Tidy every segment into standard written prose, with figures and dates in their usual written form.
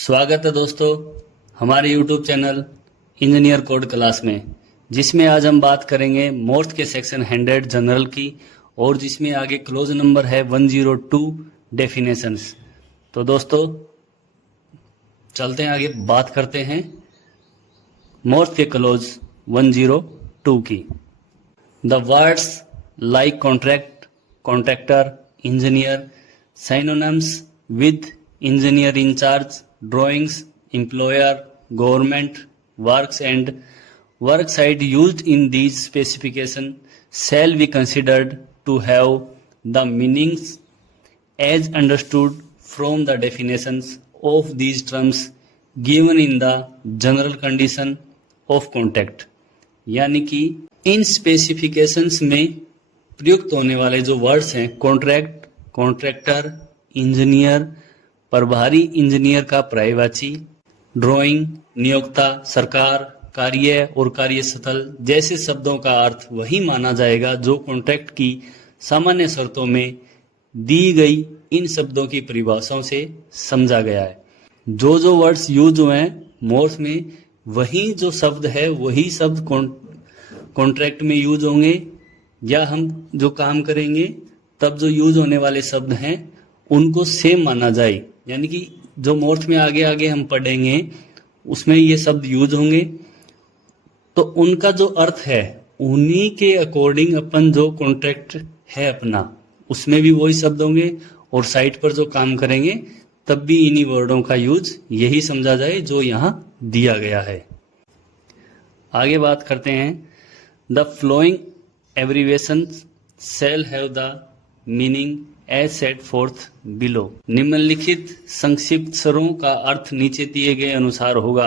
स्वागत है दोस्तों हमारे YouTube channel engineer code class में, जिसमें आज हम बात करेंगे मोर्थ के सेक्शन 100 जनरल की, और जिसमें आगे क्लोज नंबर है 102 डेफिनेशंस। तो दोस्तों चलते हैं आगे, बात करते हैं मोर्थ के क्लोज 102 की। The words like contract, contractor, engineer, synonyms with engineer in charge, drawings, employer, government, works and work site used in these specification shall be considered to have the meanings as understood from the definitions of these terms given in the general condition of contract। यानी कि इन specifications में प्रयुक्त होने वाले जो words हैं, contract, contractor, engineer, प्रभारी engineer का पर्यायवाची, ड्राइंग, नियोक्ता, सरकार, कार्य और कार्यस्थल जैसे शब्दों का अर्थ वही माना जाएगा जो कॉन्ट्रैक्ट की सामान्य शर्तों में दी गई इन शब्दों की परिभाषाओं से समझा गया है। जो वर्ड्स यूज हुए हैं मोर्थ में, वही जो शब्द है वही शब्द कॉन्ट्रैक्ट में यूज होंगे, या हम जो काम करेंगे तब जो यूज होने वाले शब्द हैं उनको सेम माना जाए। यानी कि जो मोर्थ में आगे आगे हम पढ़ेंगे उसमें ये शब्द यूज होंगे, तो उनका जो अर्थ है उन्हीं के अकॉर्डिंग अपन जो कॉन्ट्रैक्ट है अपना, उसमें भी वही शब्द होंगे, और साइट पर जो काम करेंगे तब भी इन्हीं वर्डों का यूज यही समझा जाए जो यहाँ दिया गया है। आगे बात करते हैं, the flowing abbreviations shall have the meaning as set forth below। निम्नलिखित संक्षिप्त स्वरों का अर्थ नीचे दिए गए अनुसार होगा।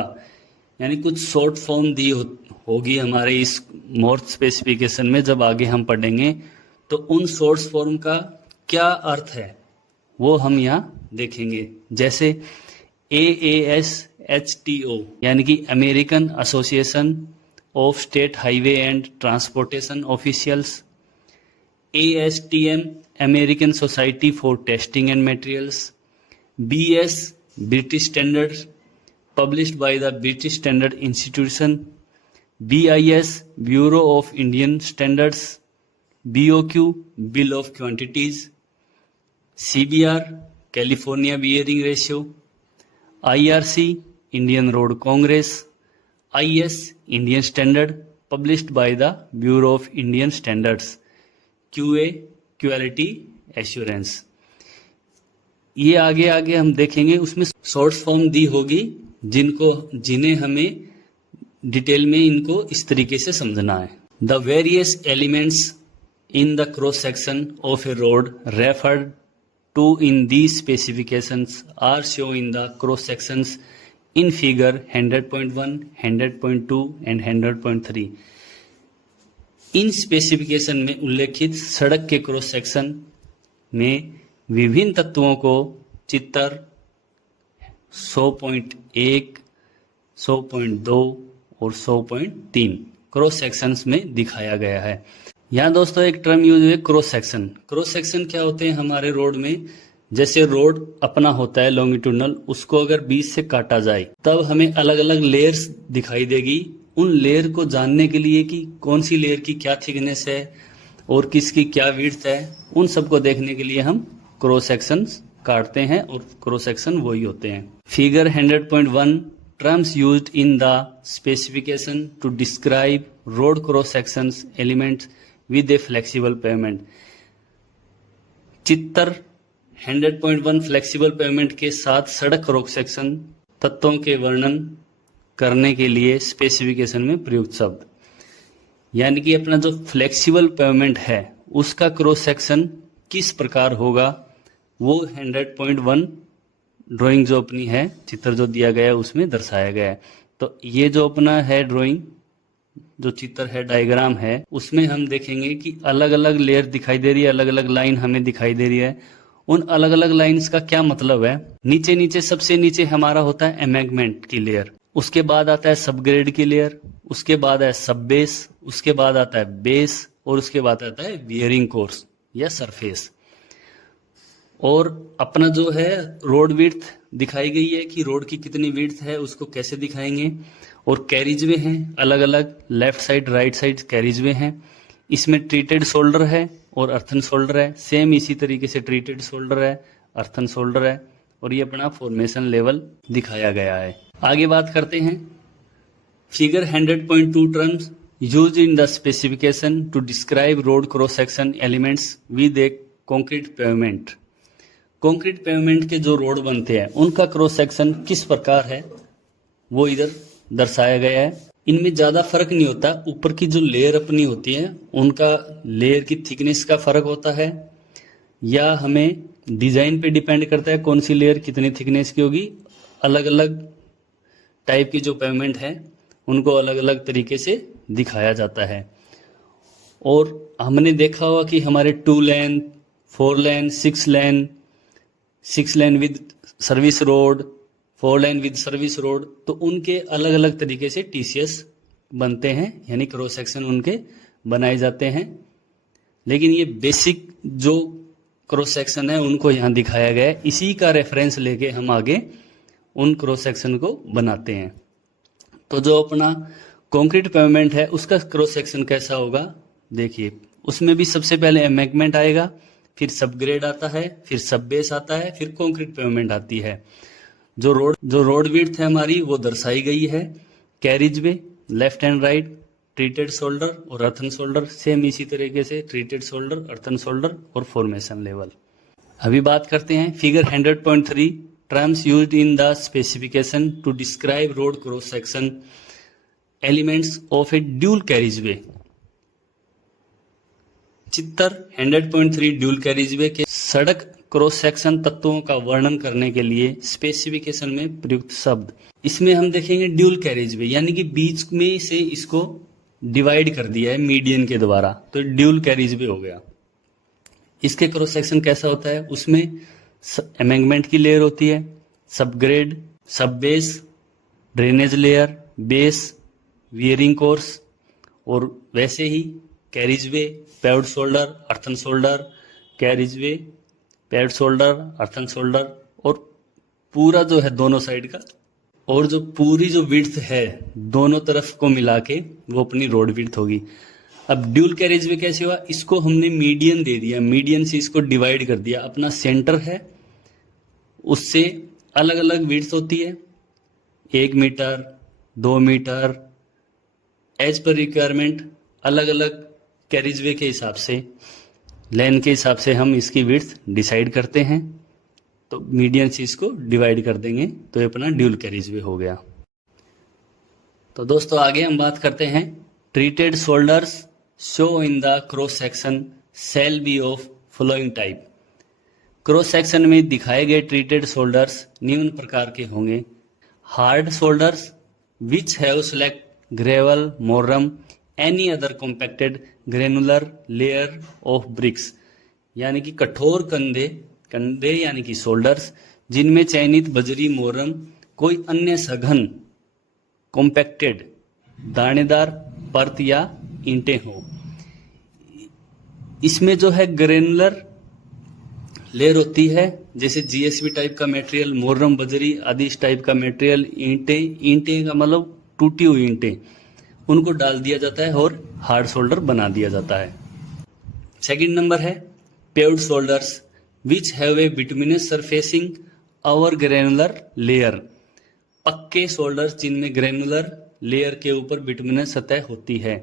यानी कुछ शॉर्ट फॉर्म दी होगी हमारे इस मोर्थ स्पेसिफिकेशन में। जब आगे हम पढ़ेंगे तो उन शॉर्ट फॉर्म का क्या अर्थ है वो हम यहाँ देखेंगे। जैसे AASHTO यानी कि American association of state highway and transportation officials, ASTM American society for testing and materials, BS British standard published by the British standard institution, BIS bureau of Indian standards, BOQ bill of quantities, CBR California bearing ratio, IRC Indian road Congress, IS Indian standard published by the bureau of Indian standards, QA quality assurance. ये आगे आगे हम देखेंगे, उसमें short form दी होगी जिन्हें हमें detail में इनको इस तरीके से समझना है। The various elements in the cross section of a road referred to in these specifications are show in the cross sections in figure 100.1, 100.2 and 100.3। इन स्पेसिफिकेशन में उल्लेखित सड़क के क्रॉस सेक्शन में विभिन्न तत्वों को चित्र 100.1, 100.2 और 100.3 क्रॉस सेक्शंस में दिखाया गया है। यहाँ दोस्तों एक टर्म यूज है क्रॉस सेक्शन। क्रॉस सेक्शन क्या होते हैं हमारे रोड में? जैसे रोड अपना होता है लॉन्गिट्यूडनल, उसको अगर बीच से काटा जाए तब हमें अलग अलग लेयर्स दिखाई देगी। उन लेयर को जानने के लिए कि कौन सी लेयर की क्या थिकनेस है और किसकी क्या विड्थ है, उन सबको देखने के लिए हम क्रॉस सेक्शन काटते हैं, और क्रॉस सेक्शन वही होते हैं। Figure 100.1 terms used in the specification to describe road cross sections elements with a flexible pavement. चित्र 100.1 फ्लेक्सिबल पेवमेंट के साथ सड़क क्रॉस सेक्शन तत्वों के वर्णन करने के लिए स्पेसिफिकेशन में प्रयुक्त शब्द। यानी कि अपना जो फ्लेक्सिबल पेवमेंट है उसका क्रॉस सेक्शन किस प्रकार होगा वो 100.1 ड्राइंग जो अपनी है, चित्र जो दिया गया है उसमें दर्शाया गया है। तो ये जो अपना है ड्राइंग, जो चित्र है, डायग्राम है, उसमें हम देखेंगे कि अलग अलग लेयर दिखाई दे रही है, अलग अलग लाइन हमें दिखाई दे रही है। उन अलग अलग लाइंस का क्या मतलब है? नीचे नीचे सबसे नीचे हमारा होता है एमेगमेंट की लेयर, उसके बाद आता है सबग्रेड की लेयर, उसके बाद है सब बेस, उसके बाद आता है बेस, और उसके बाद आता है बियरिंग कोर्स या सरफेस। और अपना जो है रोड विड्थ दिखाई गई है कि रोड की कितनी विड्थ है, उसको कैसे दिखाएंगे। और कैरिजवे हैं अलग अलग, left side right side carriageway हैं। इसमें ट्रीटेड शोल्डर है और अर्थन शोल्डर है, सेम इसी तरीके से ट्रीटेड शोल्डर है, अर्थन शोल्डर है, और ये अपना फॉर्मेशन लेवल दिखाया गया है। आगे बात करते हैं figure 100.2 terms used in the specification to describe road cross section elements with a concrete pavement. Concrete pavement के जो रोड बनते हैं उनका क्रॉस सेक्शन किस प्रकार है वो इधर दर्शाया गया है। इनमें ज़्यादा फर्क नहीं होता, ऊपर की जो लेयर अपनी होती है उनका लेयर की थिकनेस का फर्क होता है, या हमें डिजाइन पे डिपेंड करता है कौन सी लेयर कितनी थिकनेस की होगी। अलग अलग टाइप की जो पेवमेंट है उनको अलग अलग तरीके से दिखाया जाता है। और हमने देखा होगा कि हमारे 2 lane 4 lane 6 lane with service road, 4 lane with service road, तो उनके अलग अलग तरीके से टीसीएस बनते हैं, यानी क्रॉस सेक्शन उनके बनाए जाते हैं। लेकिन ये बेसिक जो क्रॉस सेक्शन है उनको यहाँ दिखाया गया है, इसी का रेफरेंस लेके हम आगे उन क्रॉस सेक्शन को बनाते हैं। तो जो अपना कंक्रीट पेवमेंट है उसका क्रॉस सेक्शन कैसा होगा, देखिए उसमें भी सबसे पहले एम्बैंकमेंट आएगा, फिर सबग्रेड आता है, फिर सब बेस आता है, फिर कंक्रीट पेवमेंट आती है। जो रोड विड्थ है हमारी वो दर्शाई गई है। Carriageway left and right, treated shoulder और अर्थन शोल्डर, सेम इसी तरीके से ट्रीटेड शोल्डर, अर्थन शोल्डर और फॉर्मेशन लेवल। अभी बात करते हैं figure 100.3 terms used in the specification to describe road cross section elements of a dual carriageway. चित्र 100.3 ड्यूल कैरिजवे के सड़क क्रॉस सेक्शन तत्वों का वर्णन करने के लिए स्पेसिफिकेशन में प्रयुक्त शब्द। इसमें हम देखेंगे ड्यूल कैरिजवे, यानी कि बीच में से इसको डिवाइड कर दिया है मीडियन के द्वारा, तो ड्यूल कैरिजवे हो गया। इसके क्रॉस सेक्शन कैसा होता है, उसमें एमेंगमेंट की लेयर होती है, subgrade, sub base, drainage layer, base, wearing course, और वैसे ही carriageway, paved shoulder, earthen shoulder, carriageway, paved shoulder, earthen shoulder, और पूरा जो है दोनों साइड का, और जो पूरी जो विड्थ है दोनों तरफ को मिला के वो अपनी रोड विड्थ होगी। अब ड्यूल कैरिजवे कैसे हुआ, इसको हमने मीडियन दे दिया, मीडियन से इसको डिवाइड कर दिया। अपना सेंटर है उससे अलग अलग विड्थ होती है, 1 मीटर 2 मीटर, एज पर रिक्वायरमेंट अलग अलग कैरिजवे के हिसाब से, लेन के हिसाब से हम इसकी विड्थ डिसाइड करते हैं। तो मीडियन से इसको डिवाइड कर देंगे तो ये अपना ड्यूल कैरिजवे हो गया। तो दोस्तों आगे हम बात करते हैं treated shoulders shown in the cross section shall be of following type. Cross section में दिखाए गए ट्रीटेड शोल्डर्स निम्न प्रकार के होंगे। Hard shoulders which have select gravel, moorum, any other compacted granular layer of bricks, यानी कि कठोर कंधे यानी कि शोल्डर्स जिनमें चयनित बजरी, मोरम, कोई अन्य सघन कॉम्पैक्टेड दानेदार परत या ईंटें हो। इसमें जो है ग्रेनुलर लेयर होती है, जैसे जीएसबी टाइप का मटेरियल, मोरम, बजरी आदि इस टाइप का मटेरियल, ईंटें का मतलब टूटी हुई ईंटें, उनको डाल दिया जाता है और हार्ड शोल्डर बना दिया जाता है। सेकंड नंबर है paved shoulders which have a bituminous surfacing over granular layer. पक्के शोल्डर्स जिनमें ग्रेनुलर लेयर के ऊपर बिटुमिनस सतह होती है,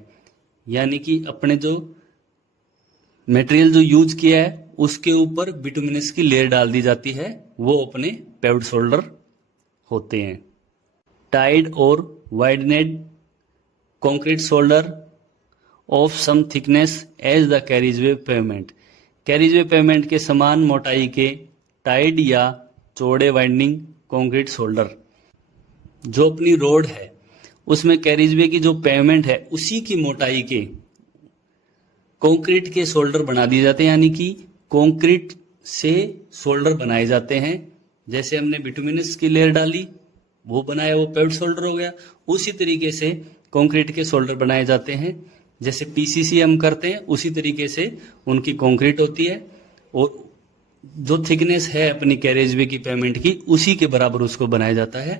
यानी कि अपने जो मटेरियल जो यूज किया है उसके ऊपर बिटुमिनस की लेयर डाल दी जाती है, वो अपने पेव्ड शोल्डर होते हैं। टाइड और widened concrete shoulder of same thickness as the carriageway pavement. Carriageway pavement के समान मोटाई के टाइड या चौड़े वाइंडिंग कंक्रीट शोल्डर। जो अपनी रोड है उसमें कैरिजवे की जो पेवमेंट है उसी की मोटाई के कंक्रीट के शोल्डर बना दिए जाते हैं, यानी कि कंक्रीट से शोल्डर बनाए जाते हैं। जैसे हमने बिटुमिनस की लेयर डाली वो बनाया, वो पेव्ड शोल्डर हो गया। उसी तरीके से कंक्रीट के शोल्डर बनाए जाते हैं, जैसे पीसीसी हम करते हैं उसी तरीके से उनकी कंक्रीट होती है। और जो थिकनेस है अपनी कैरेज वे की पेमेंट की उसी के बराबर उसको बनाया जाता है।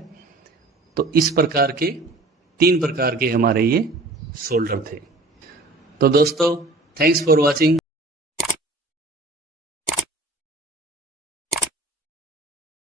तो इस प्रकार के 3 प्रकार के हमारे ये शोल्डर थे। तो दोस्तों थैंक्स फॉर वॉचिंग।